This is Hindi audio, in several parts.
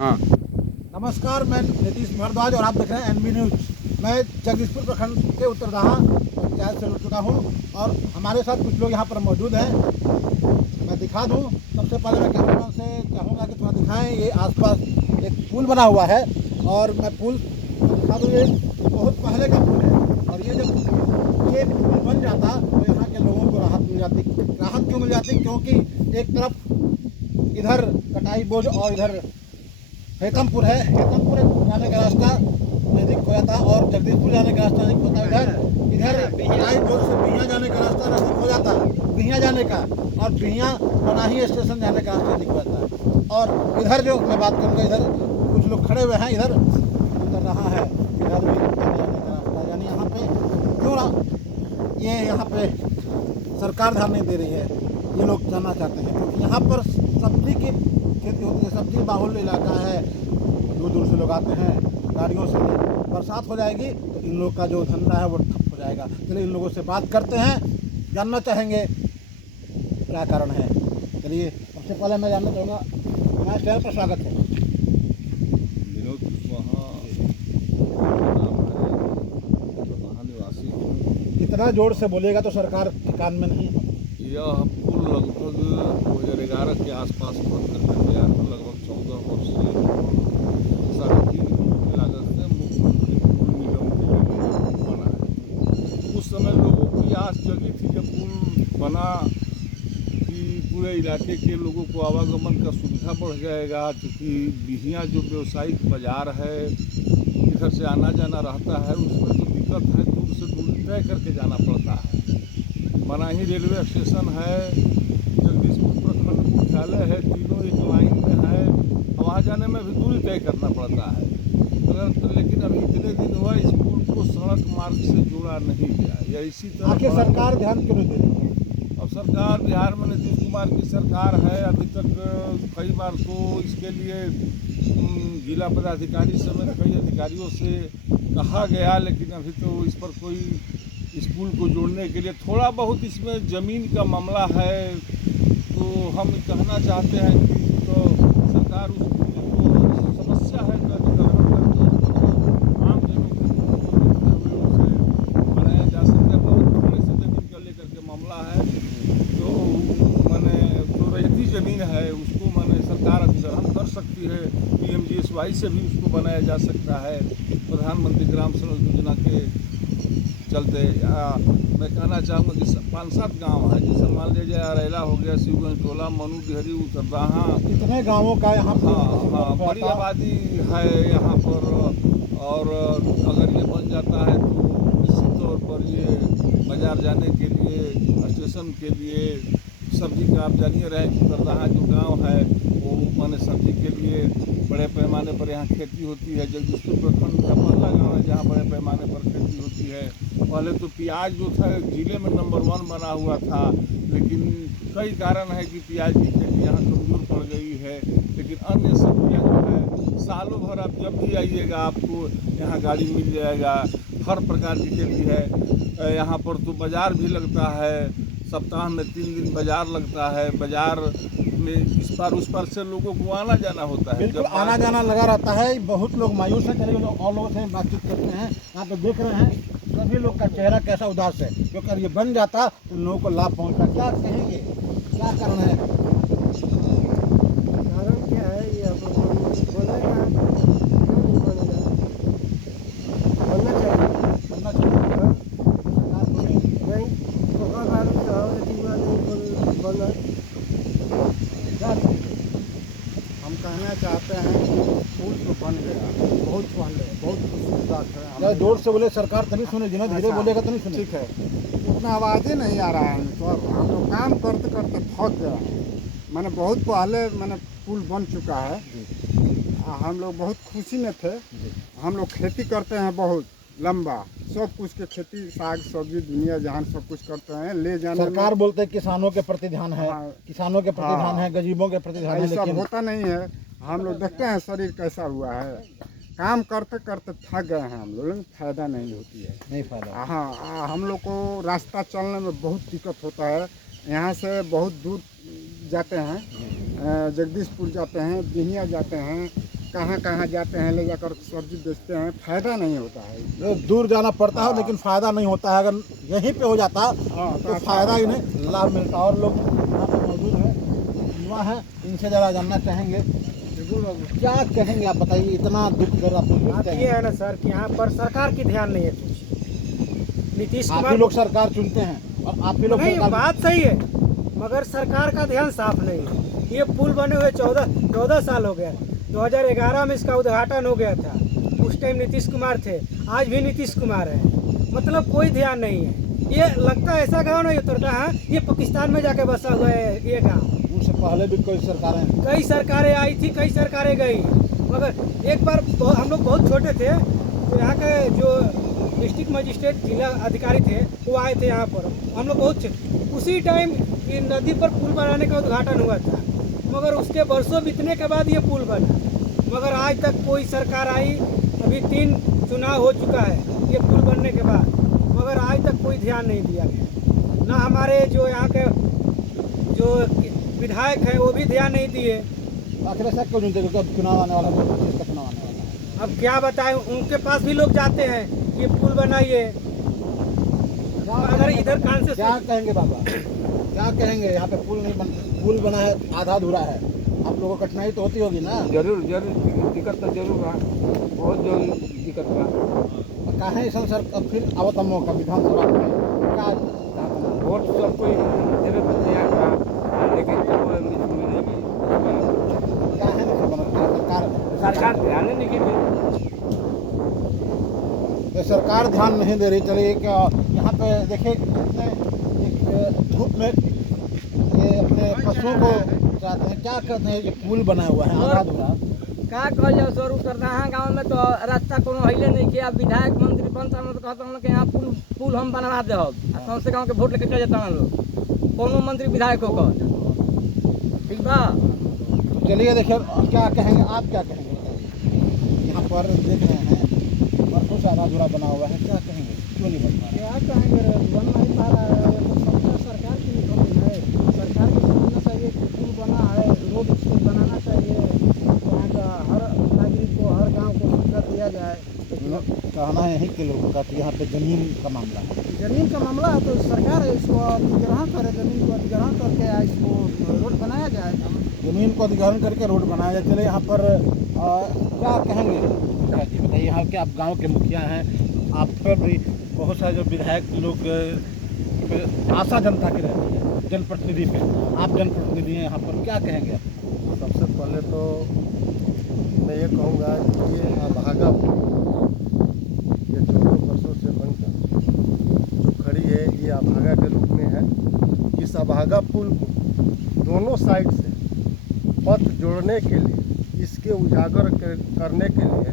हाँ। नमस्कार, मैं नीतीश भारद्वाज और आप देख रहे हैं एनबी न्यूज। मैं जगदीशपुर प्रखंड के उत्तरदाहा पंचायत से जुड़ चुका हूँ और हमारे साथ कुछ लोग यहाँ पर मौजूद हैं। मैं दिखा दूँ। सबसे पहले मैं कैमरामैन से चाहूँगा कि थोड़ा दिखाएं। ये आसपास एक पुल बना हुआ है और मैं पुल दिखा दूँ। ये बहुत पहले का पुल है और ये जब ये पुल बन जाता तो यहाँ के लोगों को राहत मिल जाती। राहत क्यों मिल जाती? क्योंकि एक तरफ इधर कटाई बोझ और इधर हेतमपुर है। हेतमपुर जाने का रास्ता नज़दीक हो जाता और जगदीशपुर जाने का रास्ता नज़दीक होता। इधर कटाई बोझ से बिहियाँ जाने का रास्ता नज़दीक हो जाता, बिहियाँ जाने का, और बिहियाँ बनाही स्टेशन जाने का रास्ता नज़दीक हो जाता। और इधर जो मैं बात करूँगा, इधर कुछ लोग खड़े हुए हैं, इधर उतर रहा है, इधर भी जाने का रास्ता। यानी यहाँ पे क्यों ये यहाँ पे सरकार ध्यान नहीं दे रही है, ये लोग जानना चाहते हैं। क्योंकि यहाँ पर सब्जी की खेती होती है, सब्जी बाहुल इलाका है, दूर दूर से लोग आते हैं गाड़ियों से। बरसात हो जाएगी तो इन लोग का जो धंधा है वो ठप हो जाएगा। चलिए इन लोगों से बात करते हैं, जानना चाहेंगे क्या कारण है। चलिए सबसे पहले मैं जानना चाहूँगा, हमारे चैनल पर स्वागत है। विनोद कुशवाहा नाम है, प्रधान निवासी हूँ। कितना जोर से बोलिएगा तो सरकार के कान में नहीं। यह पुल लगभग 2011 के आसपास बन करके तैयार हुआ। लगभग 14 वर्ष से 3.5 करोड़ की लागत से मुख्यमंत्री पुल निगम के लिए बना है। उस समय लोगों को आस जगी थी जब पुल बना कि पूरे इलाके के लोगों को आवागमन का सुविधा बढ़ जाएगा, क्योंकि बिहियाँ जो व्यावसायिक बाजार है, इधर से आना जाना रहता है, उसमें जो दिक्कत है दूर से दूरी तय करके जाना पड़ता है। मनाही रेलवे स्टेशन है, जगदीशपुर प्रखंड मुख्यालय है, तीनों एक लाइन में है, वहाँ जाने में भी दूरी तय करना पड़ता है। लेकिन अभी इतने दिन हुआ इस पुल को सड़क मार्ग से जोड़ा नहीं गया। या इसी तरह आखिर सरकार ध्यान क्यों नहीं दे रही है? अब सरकार बिहार में नीतीश कुमार की सरकार है। अभी तक कई बार तो इसके लिए जिला पदाधिकारी समेत कई अधिकारियों से कहा गया, लेकिन अभी तो इस पर कोई इस पुल को जोड़ने के लिए थोड़ा बहुत इसमें ज़मीन का मामला है। तो हम कहना चाहते हैं कि तो सरकार उस पुल को समस्या है तो अधिग्रहण करके आम जनों को बनाया जा सकता है। बहुत थोड़े से ज़मीन का लेकर के मामला है, तो मैंने जो रहती ज़मीन है उसको मैंने सरकार अधिग्रहण कर सकती है। PMGSY से भी उसको बनाया जा सकता है, प्रधानमंत्री ग्राम सड़क योजना के चलते। मैं कहना चाहूँगा कि 5-7 गाँव है, जैसे मान लीजिए अरेला हो गया, शिवगंज टोला, मनु बिहरी, उत्तरदाहा, इतने गाँवों का यहाँ हाँ, बड़ी आबादी है यहाँ पर। और अगर ये बन जाता है तो निश्चित तौर पर ये बाज़ार जाने के लिए, स्टेशन के लिए, सब्जी का आप जानिए रहे कि उत्तरदाहा जो गाँव है वो माने सब्जी के लिए बड़े पैमाने पर यहाँ खेती होती है। जगदीशपुर प्रखंड का पहला गाँव है जहाँ बड़े पैमाने पर खेती होती है। पहले तो प्याज जो था जिले में नंबर 1 बना हुआ था, लेकिन कई कारण है कि प्याज की खेती यहाँ कमज़ोर पड़ गई है। लेकिन अन्य सब्जियाँ जो है सालों भर आप जब भी आइएगा आपको यहाँ गाड़ी मिल जाएगा। हर प्रकार की खेती है यहाँ पर। तो बाज़ार भी लगता है, सप्ताह में 3 दिन बाज़ार लगता है। बाज़ार में इस पार उस पार से लोगों को आना जाना होता है। बिल्कुल आना जाना लगा रहता है। बहुत लोग मायूस हैं। चलिए और लोगों से बातचीत करते हैं। आप तो देख रहे हैं सभी लोग का चेहरा कैसा उदास है, क्योंकि अगर ये बन जाता तो लोगों को लाभ पहुंचता। क्या कहेंगे, क्या कारण है? कारण क्या है? ये अब बोलेगा क्यों नहीं बनेगा? बनना चाहिए। बनना चाहिए। हाँ? सरकार को नहीं धोखा मालूम तो और जीवा नहीं बना। क्या कहेंगे? हम कहना चाहते हैं कि पुल तो बन गया बहुत पहले, बहुत खुशी की बात है। अगर जोर से बोले सरकार तभी सुने, जिन्हें धीरे बोलेगा तो नहीं सुने। ठीक है, उतना आवाज़ ही नहीं आ रहा है सर। हम लोग काम करते करते थक गए हैं। मैंने बहुत पहले मैंने पुल बन चुका है। हम लोग बहुत खुशी में थे। हम लोग खेती करते हैं बहुत लंबा, सब कुछ के खेती, साग सब्जी दुनिया जहान सब कुछ करते हैं। ले जाने सरकार बोलते हैं किसानों के प्रति ध्यान है, हाँ। किसानों के प्रति ध्यान है, गरीबों के प्रति ध्यान है, ऐसा लेकिन होता नहीं है। हम लोग देखते हैं शरीर कैसा हुआ है। काम करते करते थक गए हैं हम लोग, लेकिन फायदा नहीं होती है। नहीं फायदा। हाँ, हम लोग को रास्ता चलने में बहुत दिक्कत होता है। यहाँ से बहुत दूर जाते हैं, जगदीशपुर जाते हैं, बिहियाँ जाते हैं, कहाँ कहाँ जाते हैं, ले जाकर सब्जी बेचते हैं, फायदा नहीं होता है। जो दूर जाना पड़ता है लेकिन फ़ायदा नहीं होता है। अगर यहीं पे हो जाता हाँ, तो फ़ायदा ही नहीं, लाभ मिलता। और लोग यहाँ पे मौजूद हैं, युवा हैं, इनसे ज़रा जानना चाहेंगे क्या कहेंगे आप बताइए। इतना दुख दर्द आप लोग बात देखते ये हैं, है ना सर कि यहाँ पर सरकार की ध्यान नहीं है कुछ। नीतीश आप ही कुमार लोग सरकार चुनते हैं और आप ही लोग नहीं, सरकार बात सही है, मगर सरकार का ध्यान साफ नहीं है। ये पुल बने हुए 14 साल हो गया। 2011 में इसका उद्घाटन हो गया था, उस टाइम नीतीश कुमार थे, आज भी नीतीश कुमार है, मतलब कोई ध्यान नहीं है। ये लगता है ऐसा गांव नहीं उतरता है, ये पाकिस्तान में जाके बसा हुआ है ये गांव। उनसे पहले भी कोई सरकारें कई सरकारें आई थी, कई सरकारें गई, मगर एक बार हम लोग बहुत छोटे थे तो यहाँ के जो डिस्ट्रिक्ट मजिस्ट्रेट जिला अधिकारी थे वो आए थे यहाँ पर, हम लोग बहुत उसी टाइम ये नदी पर पुल बनाने का उद्घाटन हुआ था, मगर उसके वर्षों बीतने के बाद ये पुल बना, मगर आज तक कोई सरकार आई, अभी 3 चुनाव हो चुका है ये पुल बनने के बाद, मगर आज तक कोई ध्यान नहीं दिया गया। ना हमारे जो यहाँ के जो विधायक हैं वो भी ध्यान नहीं दिए। आखिर ऐसा क्यों नहीं देखो, कब चुनाव आने वाला है, 2025 का चुनाव आने वाला है। अब क्या बताएं, उनके पास भी लोग जाते हैं कि पुल बनाइए, अगर इधर कान से क्या कहेंगे बाबा, क्या कहेंगे। यहाँ पे पुल बना है, आधा अधूरा है, आप लोगों को कठिनाई तो होती होगी ना। जरूर दिक्कत तो जरूर बा, बहुत जरूर दिक्कत बा। कहाँ ऐसा सर अब फिर आवत हम का विधानसभा में क्या वोट सब कोई देवे पर तैयार बा, लेकिन जब वो मिलेगी क्या है ना सरकार सरकार ध्यान नहीं की। तो सरकार ध्यान नहीं दे रही। चलिए क्या यहाँ पे देखिए कितने एक धूप में ये अपने पशुओं को चाहते हैं, क्या कहते हैं, ये पुल बना हुआ है आधा अधूरा। का कहल जाओ सर, उतरदाहा गाँव में तो रास्ता कोनो हिले नहीं किया। विधायक मंत्री बनता तो कहता हम लोग के यहाँ पुल हम बनवा दे, कम से कम के वोट लेके चल जाता हम लोग, कोनो मंत्री विधायक होकर, ठीक बा। तो चलिए देखिए क्या कहेंगे, आप क्या कहेंगे बताइए। यहाँ पर देख रहे हैं वर्षों से आधा अधूरा बना हुआ है, क्या कहेंगे, क्यों नहीं बन पा रहा है? क्या कहेंगे, बन नहीं पा रहा है, तो सबका सरकार की कमी है। सरकार को समझना चाहिए कि पुल बना है, रोड उसको बनाना चाहिए, वहाँ का हर नागरिक को, हर गांव को सुविधा दिया जाए। कहना है यहीं के लोगों का कि यहाँ पे जमीन का मामला है। जमीन का मामला है तो सरकार इसको अधिग्रहण करे, जमीन को अधिग्रहण करके इसको रोड बनाया जाए। जमीन को अधिग्रहण करके रोड बनाया जाए। चले यहाँ पर क्या कहेंगे मुखिया जी बताइए। यहाँ के आप गांव के मुखिया हैं, आप पर भी बहुत सारे जो विधायक लोग आशा जनता की रहती है, जनप्रतिनिधि पे, आप जनप्रतिनिधि हैं यहाँ पर, क्या कहेंगे आप? सबसे पहले तो मैं ये कहूँगा कि ये अभागा पुल ये 14 वर्षों से बनकर जो खड़ी है, ये अभागा के रूप में है। इस अभागा पुल को दोनों साइड से पथ जोड़ने के लिए, इसके उजागर करने के लिए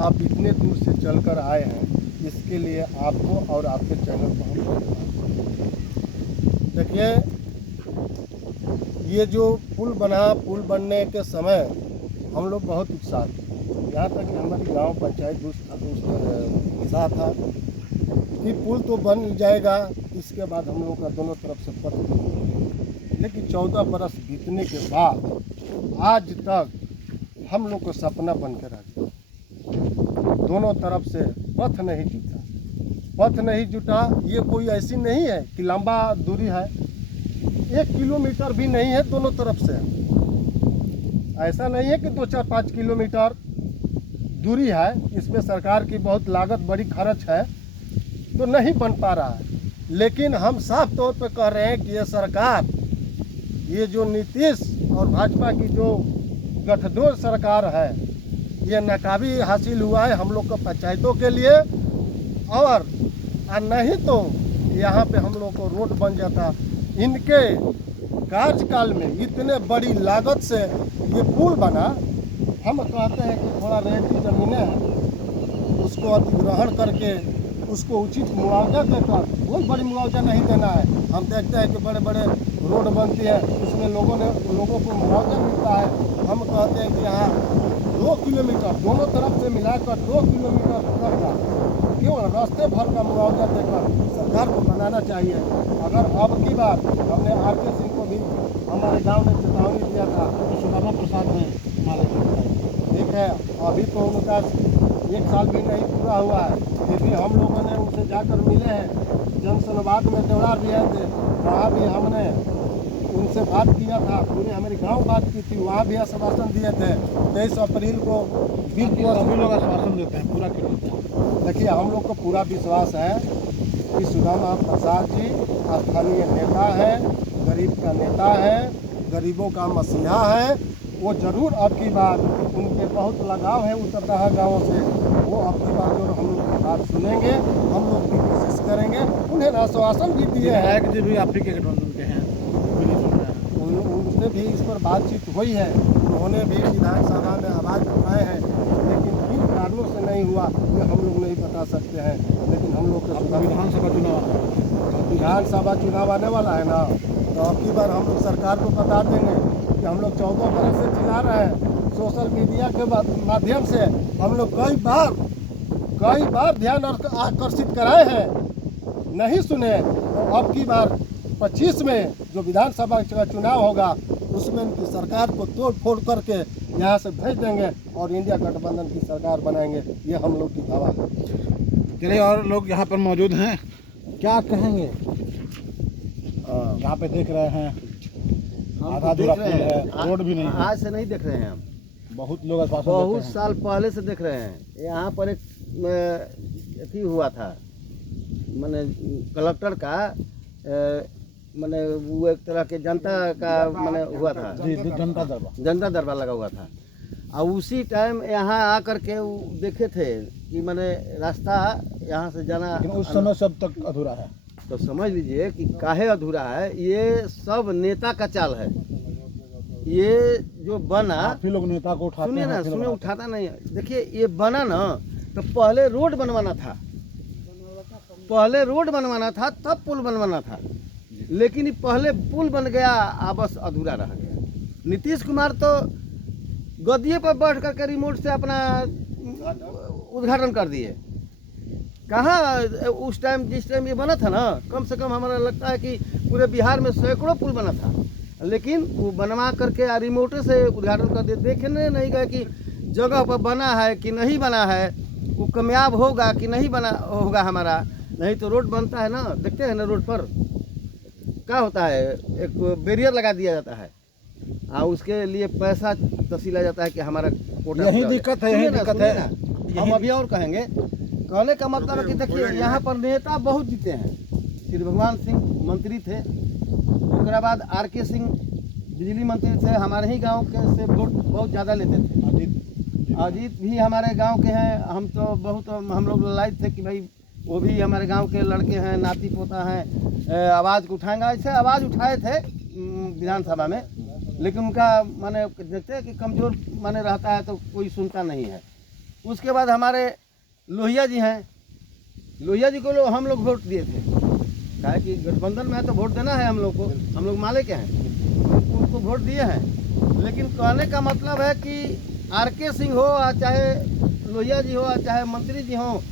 आप इतने दूर से चलकर आए हैं, इसके लिए आपको और आपके चैनल को हम धन्यवाद। देखिए, ये जो पुल बना, पुल बनने के समय हम लोग बहुत उत्साह थे। यहाँ तक कि हमारी गांव पंचायत उत्साह था कि पुल तो बन जाएगा, इसके बाद हम लोग का दोनों तरफ से पथ जुड़ेगा। लेकिन 14 बरस बीतने के बाद आज तक हम लोग को सपना बनकर आ गया। दोनों तरफ से पथ नहीं जुटा। पथ नहीं जुटा, ये कोई ऐसी नहीं है कि लंबा दूरी है, 1 किलोमीटर भी नहीं है दोनों तरफ से। ऐसा नहीं है कि 2-4-5 किलोमीटर दूरी है, इसमें सरकार की बहुत लागत, बड़ी खर्च है, तो नहीं बन पा रहा है। लेकिन हम साफ तौर पर कह रहे हैं कि ये सरकार, ये जो नीतीश और भाजपा की जो गठजोड़ सरकार है, ये नाकाबी हासिल हुआ है हम लोग को पंचायतों के लिए। और नहीं तो यहाँ पे हम लोग को रोड बन जाता। इनके कार्यकाल में इतने बड़ी लागत से ये पुल बना। हम कहते हैं कि थोड़ा रेती ज़मीनें हैं, उसको अधिग्रहण करके उसको उचित मुआवजा देकर, कोई बड़ी मुआवजा नहीं देना है। हम देखते हैं कि बड़े बड़े रोड बनती है, उसमें लोगों को मुआवजा मिलता है। हम कहते हैं कि यहाँ 2 किलोमीटर दोनों तरफ से मिलाकर 2 किलोमीटर तक का केवल रास्ते भर का मुआवजा देकर सरकार को बनाना चाहिए। अगर अब की बार हमने RK सिंह को भी हमारे गांव में चेतावनी दिया था, सुदामा प्रसाद हैं हिमालय के विधायक। है, अभी तो उनका 1 साल भी नहीं पूरा हुआ है, फिर भी हम लोगों ने उनसे जाकर मिले हैं। जनसंवाद में देवरा भी आए थे, वहाँ भी हमने उनसे बात किया था, पूरे हमारे गांव बात की थी, वहाँ भी आश्वासन दिए थे 23 अप्रैल को बिल्कुल सभी लोग आश्वासन देते हैं, पूरा क्यों नहीं? देखिए हम लोग को पूरा विश्वास है कि सुदामा प्रसाद जी स्थानीय नेता है, गरीब का नेता है, गरीबों का मसीहा है। वो जरूर अब की बार, उनके बहुत लगाव है उत्तरदाहा गाँव से, वो अब की बार जो हम लोग की बात सुनेंगे, हम लोग भी कोशिश करेंगे। उन्हें आश्वासन भी दिए हैं, विधायक जी भी आप ही के गठबंधन के हैं, वो भी नहीं सुन रहे हैं। उनसे भी इस पर बातचीत हुई है, उन्होंने भी विधानसभा में आवाज़ उठाए हैं, लेकिन किन कारणों से नहीं हुआ ये हम लोग नहीं बता सकते हैं। लेकिन हम लोग अब विधानसभा चुनाव आ रहा है। विधानसभा चुनाव आने वाला है ना, तो अब की बार हम लोग सरकार को बता देंगे कि हम लोग 14 बरस से चिल्ला रहे हैं, सोशल मीडिया के माध्यम से हम लोग कई बार ध्यान आकर्षित कराए हैं, नहीं सुने। तो अब की बार 25 में जो विधानसभा का चुनाव होगा उसमें इनकी सरकार को तोड़ फोड़ करके यहाँ से भेज देंगे और इंडिया गठबंधन की सरकार बनाएंगे, ये हम लोग की दावा है। चलिए, और लोग यहाँ पर मौजूद हैं, क्या कहेंगे? यहाँ पे देख रहे हैं आधा अधूरा पुल है, रोड भी नहीं है। आज से नहीं देख रहे हैं हम, बहुत लोग आश्वासन देते बहुत हैं। साल पहले से देख रहे हैं। यहाँ पर एक अथी हुआ था, मैंने कलेक्टर का मैंने वो एक तरह के जनता का मैंने हुआ था, जी, जनता दरबार लगा हुआ था। और उसी टाइम यहाँ आकर के वो देखे थे कि मैंने रास्ता यहाँ से जाना, लेकिन उस समय सब तक अधूरा है। तो समझ लीजिए कि काहे अधूरा है। ये सब नेता का चाल है। ये जो बना, काफी लोग नेता को उठाते सुनिए हैं, ना, काफी लोग सुनिए, उठाते उठाता नहीं है। देखिए ये बना ना, तो पहले रोड बनवाना था, तब पुल बनवाना था। लेकिन ये पहले पुल बन गया, अब बस अधूरा रह गया। नीतीश कुमार तो गद्दे पर बैठ करके रिमोट से अपना उद्घाटन कर दिए। कहाँ उस टाइम, जिस टाइम ये बना था ना, कम से कम हमारा लगता है कि पूरे बिहार में सैकड़ों पुल बना था, लेकिन वो बनवा करके रिमोट से उद्घाटन कर दिए। देखने नहीं गए कि जगह पर बना है कि नहीं बना है, वो कामयाब होगा कि नहीं बना होगा हमारा। नहीं तो रोड बनता है ना, देखते हैं ना रोड पर क्या होता है, एक बैरियर लगा दिया जाता है और उसके लिए पैसा तसीला जाता है कि हमारा कोटा। यही दिक्कत है, यही दिक्कत है। हम अभी और कहेंगे, कहने का मतलब है कि देखिए यहाँ पर नेता बहुत जीते हैं। श्री भगवान सिंह मंत्री थे, उसके बाद RK सिंह बिजली मंत्री थे, हमारे ही गांव के से वोट बहुत ज़्यादा लेते थे। अजीत भी हमारे गांव के हैं। हम तो बहुत, हम लोग लाइट थे कि भाई वो भी हमारे गांव के लड़के हैं, नाती पोता हैं, आवाज़ को उठाएंगे। ऐसे आवाज़ उठाए थे विधानसभा में, लेकिन उनका माने देखते हैं कि कमज़ोर माने रहता है तो कोई सुनता नहीं है। उसके बाद हमारे लोहिया जी हैं, लोहिया जी को हम लोग वोट दिए थे, कहा कि गठबंधन में है तो वोट देना है हम लोग को, हम लोग मालिक हैं, उनको वोट दिए हैं। लेकिन कहने का मतलब है कि RK सिंह हो, चाहे लोहिया जी हो, चाहे मंत्री जी हो,